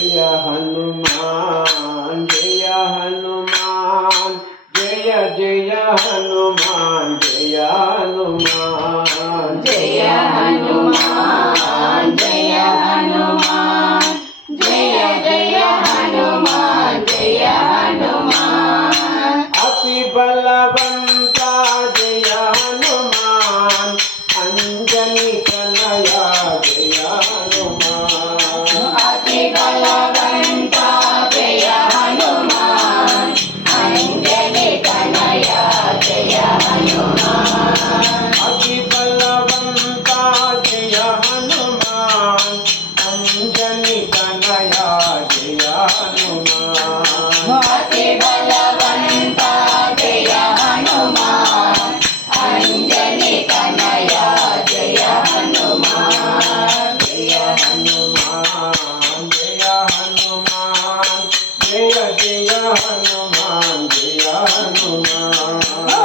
జయ హనుమాన్ జయ హనుమాన్ జయ జయ హనుమాన్ జయ హనుమాన్ జయ హనుమాన్ జయ హనుమాన్ జయ జయ హనుమాన్ జయ హనుమాన్ అతి బలవంత జయ హనుమాన్ అంజని తనయ జయ హనుమాన్ అతి బలవంత జయ హనుమాన్ అంజని తనయ జయ హనుమాన్ అతి బలవంత జయ హనుమాన్ అంజని తనయ జయ హనుమాన్ అతి బలవంత జయ హనుమాన్ అంజని తనయ జయ హనుమాన్ జయ హనుమాన్ జయ హనుమాన్ జయ జయ హనుమాన్ జయ హనుమాన్